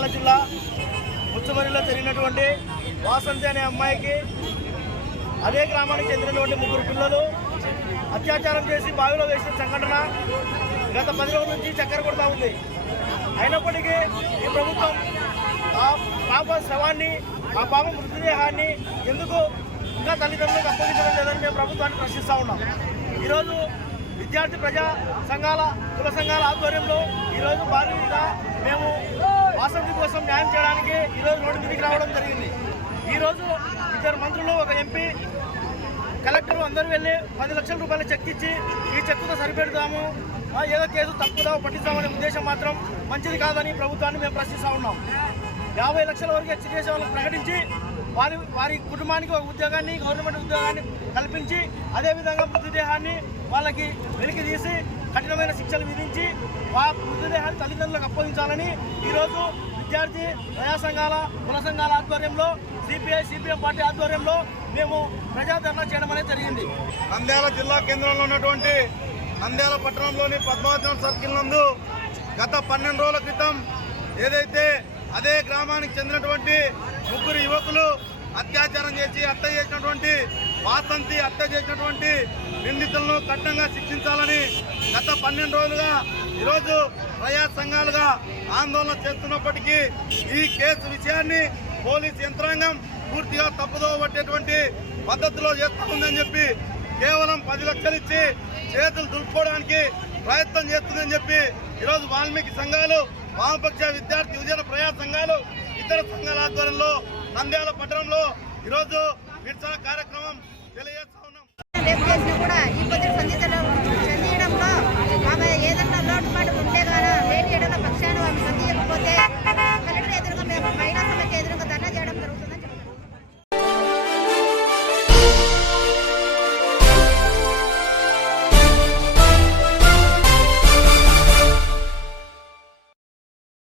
జగిత్యాల జిల్లా ముచ్చమరిలో జరిగినటువంటి వాసంతి అనే అమ్మాయికి అదే గ్రామానికి చెందినటువంటి ముగ్గురు పిల్లలు అత్యాచారం చేసి బావిలో వేసిన సంఘటన గత పది రోజుల నుంచి చక్కెర కొడుతూ ఉంది. అయినప్పటికీ ఈ ప్రభుత్వం ఆ పాప శవాన్ని ఆ పాప మృతదేహాన్ని ఎందుకు ఇంకా తల్లిదండ్రులకు అప్పగించడం లేదని మేము ప్రభుత్వాన్ని ప్రశ్నిస్తూ ఉన్నాం. ఈరోజు విద్యార్థి ప్రజా సంఘాల కుల సంఘాల ఆధ్వర్యంలో ఈరోజు భారీగా మేము వాసంతి కోసం న్యాయం చేయడానికి ఈరోజు రోడ్డు మీదకి రావడం జరిగింది. ఈరోజు ఇద్దరు మంత్రులు ఒక ఎంపీ కలెక్టర్ అందరూ వెళ్ళి పది లక్షల రూపాయల చెక్ ఇచ్చి ఈ చెక్కుతో సరిపెడతాము ఏదో కేసు తప్పుదో పట్టిస్తామనే ఉద్దేశం మాత్రం మంచిది కాదని ప్రభుత్వాన్ని మేము ప్రశ్నిస్తూ ఉన్నాం. యాభై లక్షల వరకు హెచ్చు చేసే వాళ్ళకి ప్రకటించి వారి వారి కుటుంబానికి ఒక ఉద్యోగాన్ని గవర్నమెంట్ ఉద్యోగాన్ని కల్పించి అదేవిధంగా మృతదేహాన్ని వాళ్ళకి వెలికి తీసి కఠినమైన శిక్షలు విధించి ఆ మృతదేహాన్ని తల్లిదండ్రులకు అప్పగించాలని ఈరోజు విద్యార్థి ప్రజా సంఘాల కుల సంఘాల ఆధ్వర్యంలో సిపిఐ సిపిఎం పార్టీ ఆధ్వర్యంలో మేము ప్రజాధరణ చేయడం అనేది జరిగింది. నంద్యాల జిల్లా కేంద్రంలో ఉన్నటువంటి నంద్యాల పట్టణంలోని పద్మావతం సర్కిల్ నందు గత పన్నెండు రోజుల క్రితం ఏదైతే అదే గ్రామానికి చెందినటువంటి ముగ్గురు యువకులు అత్యాచారం చేసి హత్య చేసినటువంటి వాసంతి హత్య చేసినటువంటి నిందితులను కఠినంగా శిక్షించాలని గత పన్నెండు రోజులుగా ఈరోజు ప్రజా సంఘాలుగా ఆందోళన చేస్తున్నప్పటికీ ఈ కేసు విషయాన్ని పోలీస్ యంత్రాంగం పూర్తిగా తప్పుదో పట్టేటువంటి పద్ధతిలో చేస్తుందని చెప్పి కేవలం పది లక్షలు ఇచ్చి చేతులు దులుపుకోవడానికి ప్రయత్నం చేస్తుందని చెప్పి ఈరోజు వాల్మీకి సంఘాలు వామపక్ష విద్యార్థి యువజన ప్రజా సంఘాలు ఇతర సంఘాల ఆధ్వర్యంలో నంద్యాల పట్టణంలో ఈరోజు నిరసన కార్యక్రమం తెలియజేస్తా ఉన్నాం.